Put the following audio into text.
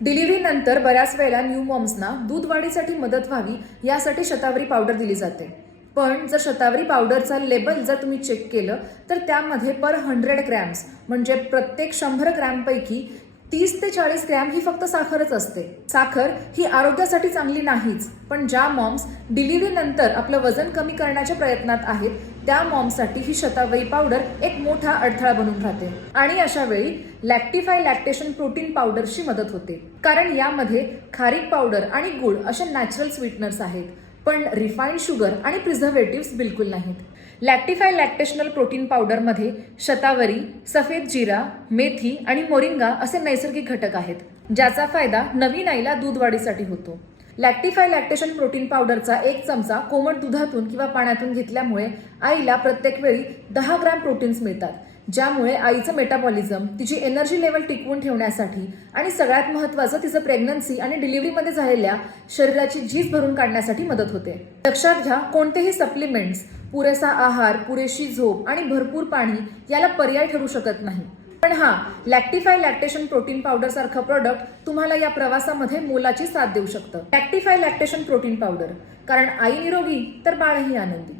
डिलिव्हरीनंतर बऱ्याच वेळेला न्यू मॉम्सना दूध वाढीसाठी मदत व्हावी यासाठी शतावरी पावडर दिली जाते. पण जर शतावरी पावडरचा लेबल जर तुम्ही चेक केलं तर त्यामध्ये पर 100 ग्रॅम्स म्हणजे प्रत्येक 100 ग्रॅमपैकी 30 ते 40 ग्रॅम ही फक्त साखरच असते. साखर ही आरोग्यासाठी चांगली नाहीच, पण ज्या मॉम्स डिलिव्हरी नंतर आपलं वजन कमी करण्याच्या प्रयत्नात आहेत त्या मॉम्ससाठी ही शतावरी पावडर एक मोठा अडथळा बनून राहते. आणि अशा वेळी लॅक्टिफाय लॅक्टेशन प्रोटीन पावडरची मदत होते, कारण यामध्ये खारीक पावडर आणि गुळ असे नॅचरल स्वीटनर्स आहेत, पण रिफाईंड शुगर आणि प्रिझर्वेटिव्स बिलकुल नाहीत. लॅक्टिफाय लॅक्टेशनल प्रोटीन पावडरमध्ये शतावरी, सफेद जिरा, मेथी आणि मोरिंगा असे नैसर्गिक घटक आहेत, ज्याचा फायदा नवीन आईला दूध वाढीसाठी होतो. लॅक्टिफाय लॅक्टेशन प्रोटीन पावडरचा 1 चमचा कोमट दुधातून किंवा पाण्यातून घेतल्यामुळे आईला प्रत्येक वेळी 10 ग्रॅम प्रोटीन्स मिळतात, ज्यामुळे आईचं मेटाबॉलिझम, तिची एनर्जी लेवल टिकवून ठेवण्यासाठी आणि सगळ्यात महत्त्वाचं तिचं प्रेग्नन्सी आणि डिलिव्हरीमध्ये झालेल्या शरीराची झीज भरून काढण्यासाठी मदत होते. लक्षात घ्या, कोणतेही सप्लिमेंट्स, पुरेसा आहार, पुरेशी झोप आणि भरपूर पाणी याला पर्याय ठरू शकत नाही. पण लॅक्टिफाय लॅक्टेशन प्रोटीन पावडर सारखं प्रोडक्ट तुम्हाला या प्रवासामध्ये मोलाची साथ देऊ शकतं. लॅक्टिफाय लॅक्टेशन प्रोटीन पावडर, कारण आई निरोगी तर बाळही आनंदी.